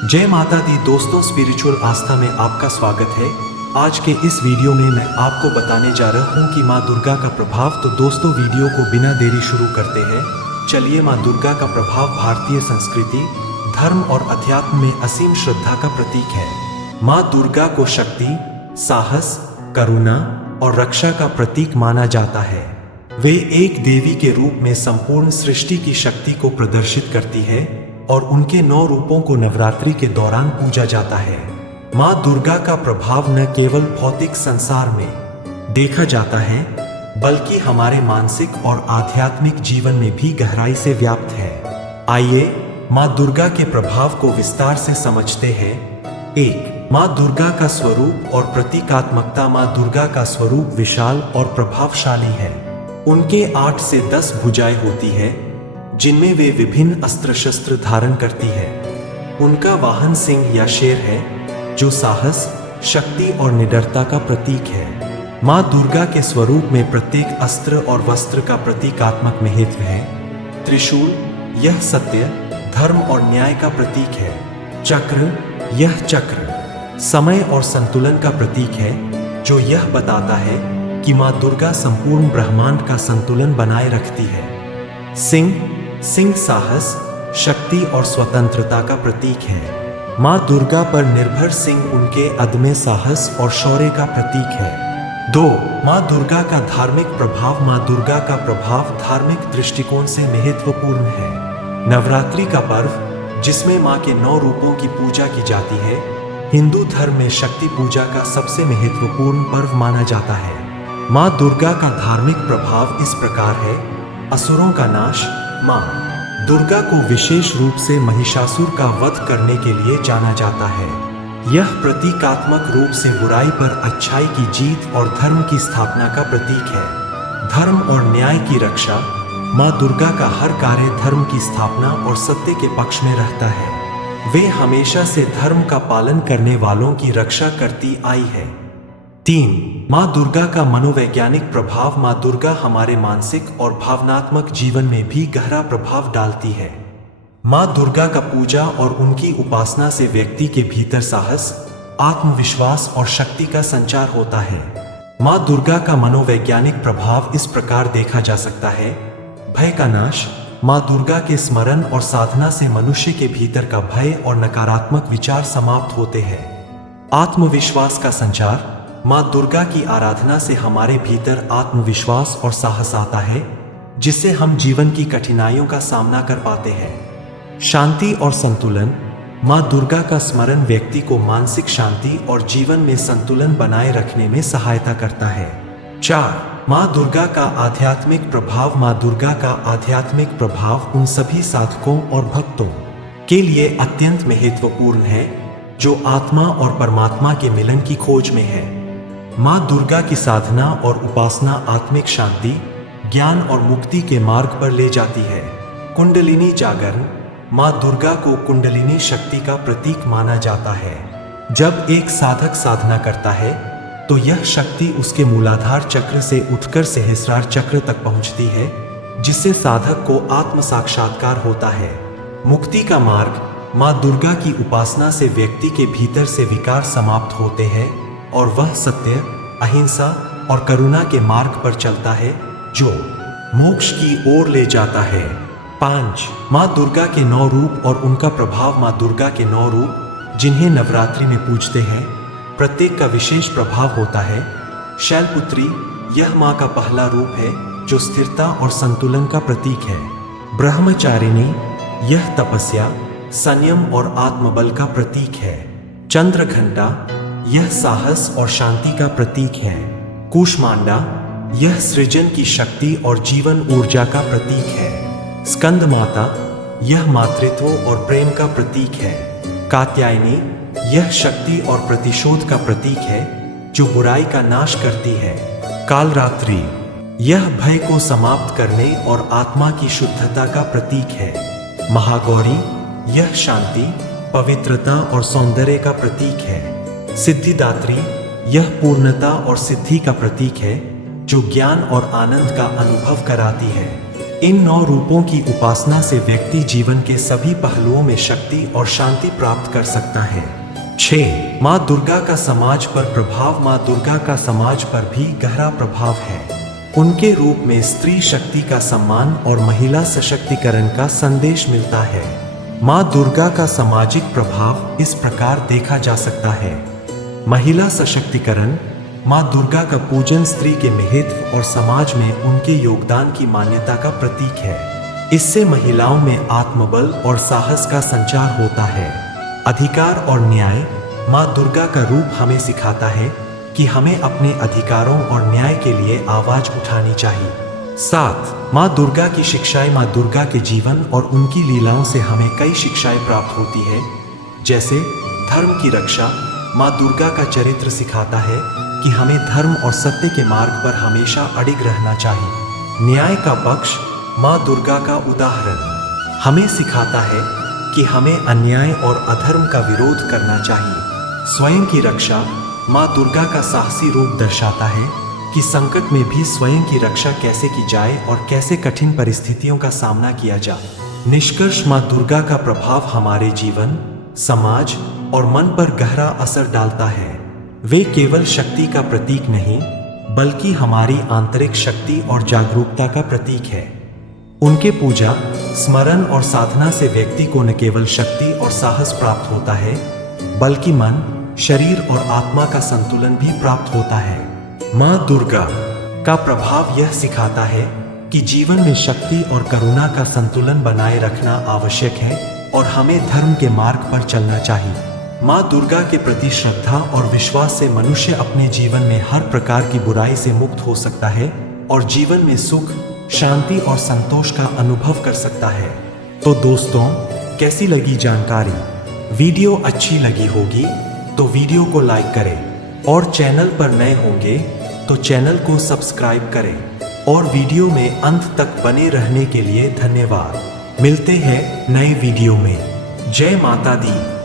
जय माता दी दोस्तों, स्पिरिचुअल आस्था में आपका स्वागत है। आज के इस वीडियो में मैं आपको बताने जा रहा हूँ कि माँ दुर्गा का प्रभाव। तो दोस्तों, वीडियो को बिना देरी शुरू करते हैं। चलिए। माँ दुर्गा का प्रभाव भारतीय संस्कृति, धर्म और अध्यात्म में असीम श्रद्धा का प्रतीक है। माँ दुर्गा को शक्ति, साहस, करुणा और रक्षा का प्रतीक माना जाता है। वे एक देवी के रूप में संपूर्ण सृष्टि की शक्ति को प्रदर्शित करती है और उनके 9 रूपों को नवरात्रि के दौरान पूजा जाता है। माँ दुर्गा का प्रभाव न केवल भौतिक संसार में देखा जाता है, बल्कि हमारे मानसिक और आध्यात्मिक जीवन में भी गहराई से व्याप्त है। आइए माँ दुर्गा के प्रभाव को विस्तार से समझते हैं। 1. माँ दुर्गा का स्वरूप और प्रतीकात्मकता। माँ दुर्गा का स्वरूप विशाल और प्रभावशाली है। उनके 8 से 10 भुजाएं होती है, जिनमें वे विभिन्न अस्त्र शस्त्र धारण करती है। उनका वाहन सिंह या शेर है, जो साहस, शक्ति और निडरता का प्रतीक है। माँ दुर्गा के स्वरूप में प्रत्येक अस्त्र और वस्त्र का प्रतीकात्मक महत्व है। त्रिशूल, यह सत्य, धर्म और न्याय का प्रतीक है। चक्र, यह चक्र समय और संतुलन का प्रतीक है, जो यह बताता है कि माँ दुर्गा संपूर्ण ब्रह्मांड का संतुलन बनाए रखती है। सिंह साहस, शक्ति और स्वतंत्रता का प्रतीक है। माँ दुर्गा पर निर्भर सिंह उनके अदम्य साहस और शौर्य का प्रतीक है। 2. माँ दुर्गा का धार्मिक प्रभाव। माँ दुर्गा का प्रभाव धार्मिक दृष्टिकोण से महत्वपूर्ण है। नवरात्रि का पर्व, जिसमें माँ के 9 रूपों की पूजा की जाती है, हिंदू धर्म में शक्ति पूजा का सबसे महत्वपूर्ण पर्व माना जाता है। माँ दुर्गा का धार्मिक प्रभाव इस प्रकार है। असुरों का नाश। माँ दुर्गा को विशेष रूप से महिषासुर का वध करने के लिए जाना जाता है। यह प्रतीकात्मक रूप से बुराई पर अच्छाई की जीत और धर्म की स्थापना का प्रतीक है। धर्म और न्याय की रक्षा। माँ दुर्गा का हर कार्य धर्म की स्थापना और सत्य के पक्ष में रहता है। वे हमेशा से धर्म का पालन करने वालों की रक्षा करती आई है। 3. माँ दुर्गा का मनोवैज्ञानिक प्रभाव। माँ दुर्गा हमारे मानसिक और भावनात्मक जीवन में भी गहरा प्रभाव डालती है। माँ दुर्गा का पूजा और उनकी उपासना से व्यक्ति के भीतर साहस, आत्मविश्वास और शक्ति का संचार होता है। माँ दुर्गा का मनोवैज्ञानिक प्रभाव इस प्रकार देखा जा सकता है। भय का नाश। माँ दुर्गा के स्मरण और साधना से मनुष्य के भीतर का भय और नकारात्मक विचार समाप्त होते हैं। आत्मविश्वास का संचार। माँ दुर्गा की आराधना से हमारे भीतर आत्मविश्वास और साहस आता है, जिससे हम जीवन की कठिनाइयों का सामना कर पाते हैं। शांति और संतुलन। माँ दुर्गा का स्मरण व्यक्ति को मानसिक शांति और जीवन में संतुलन बनाए रखने में सहायता करता है। 4. माँ दुर्गा का आध्यात्मिक प्रभाव। माँ दुर्गा का आध्यात्मिक प्रभाव उन सभी साधकों और भक्तों के लिए अत्यंत महत्वपूर्ण है, जो आत्मा और परमात्मा के मिलन की खोज में है। माँ दुर्गा की साधना और उपासना आत्मिक शांति, ज्ञान और मुक्ति के मार्ग पर ले जाती है। कुंडलिनी जागरण। माँ दुर्गा को कुंडलिनी शक्ति का प्रतीक माना जाता है। जब एक साधक साधना करता है, तो यह शक्ति उसके मूलाधार चक्र से उठकर सहस्रार चक्र तक पहुंचती है, जिससे साधक को आत्म साक्षात्कार होता है। मुक्ति का मार्ग। माँ दुर्गा की उपासना से व्यक्ति के भीतर से विकार समाप्त होते हैं और वह सत्य, अहिंसा और करुणा के मार्ग पर चलता है, जो मोक्ष की ओर ले जाता है। 5. माँ दुर्गा के 9 रूप और उनका प्रभाव। माँ दुर्गा के 9 रूप, जिन्हें नवरात्रि में पूजते हैं, प्रत्येक का विशेष प्रभाव होता है। शैलपुत्री, यह माँ का पहला रूप है, जो स्थिरता और संतुलन का प्रतीक है। ब्रह्मचारिणी, यह तपस्या, संयम और आत्मबल का प्रतीक है। चंद्रघंटा, यह साहस और शांति का प्रतीक है। कूष्मांडा, यह सृजन की शक्ति और जीवन ऊर्जा का प्रतीक है। स्कंद माता, यह मातृत्व और प्रेम का प्रतीक है। कात्यायनी, यह शक्ति और प्रतिशोध का प्रतीक है, जो बुराई का नाश करती है। कालरात्रि, यह भय को समाप्त करने और आत्मा की शुद्धता का प्रतीक है। महागौरी, यह शांति, पवित्रता और सौंदर्य का प्रतीक है। सिद्धिदात्री, यह पूर्णता और सिद्धि का प्रतीक है, जो ज्ञान और आनंद का अनुभव कराती है। इन 9 रूपों की उपासना से व्यक्ति जीवन के सभी पहलुओं में शक्ति और शांति प्राप्त कर सकता है। 6. माँ दुर्गा का समाज पर प्रभाव। माँ दुर्गा का समाज पर भी गहरा प्रभाव है। उनके रूप में स्त्री शक्ति का सम्मान और महिला सशक्तिकरण का संदेश मिलता है। माँ दुर्गा का सामाजिक प्रभाव इस प्रकार देखा जा सकता है। महिला सशक्तिकरण। माँ दुर्गा का पूजन स्त्री के महत्व और समाज में उनके योगदान की मान्यता का प्रतीक है। इससे महिलाओं में आत्मबल और साहस का संचार होता है। अधिकार और न्याय। माँ दुर्गा का रूप हमें सिखाता है कि हमें अपने अधिकारों और न्याय के लिए आवाज उठानी चाहिए। 7. माँ दुर्गा की शिक्षाएं। माँ दुर्गा के जीवन और उनकी लीलाओं से हमें कई शिक्षाएं प्राप्त होती है, जैसे धर्म की रक्षा। माँ दुर्गा का चरित्र सिखाता है कि हमें धर्म और सत्य के मार्ग पर हमेशा अडिग रहना चाहिए। न्याय का पक्ष। माँ दुर्गा का उदाहरण हमें सिखाता है कि हमें अन्याय और अधर्म का विरोध करना चाहिए। स्वयं की रक्षा। माँ दुर्गा का साहसी रूप दर्शाता है कि संकट में भी स्वयं की रक्षा कैसे की जाए और कैसे कठिन परिस्थितियों का सामना किया जाए। निष्कर्ष, माँ दुर्गा का प्रभाव हमारे जीवन, समाज और मन पर गहरा असर डालता है। वे केवल शक्ति का प्रतीक नहीं, बल्कि हमारी आंतरिक शक्ति और जागरूकता का प्रतीक है। उनके पूजा, स्मरण और साधना से व्यक्ति को न केवल शक्ति और साहस प्राप्त होता है, बल्कि मन, शरीर और आत्मा का संतुलन भी प्राप्त होता है। माँ दुर्गा का प्रभाव यह सिखाता है कि जीवन में शक्ति और करुणा का संतुलन बनाए रखना आवश्यक है और हमें धर्म के मार्ग पर चलना चाहिए। माँ दुर्गा के प्रति श्रद्धा और विश्वास से मनुष्य अपने जीवन में हर प्रकार की बुराई से मुक्त हो सकता है और जीवन में सुख, शांति और संतोष का अनुभव कर सकता है। तो दोस्तों, कैसी लगी जानकारी? वीडियो अच्छी लगी होगी तो वीडियो को लाइक करें और चैनल पर नए होंगे तो चैनल को सब्सक्राइब करें और वीडियो में अंत तक बने रहने के लिए धन्यवाद। मिलते हैं नए वीडियो में। जय माता दी।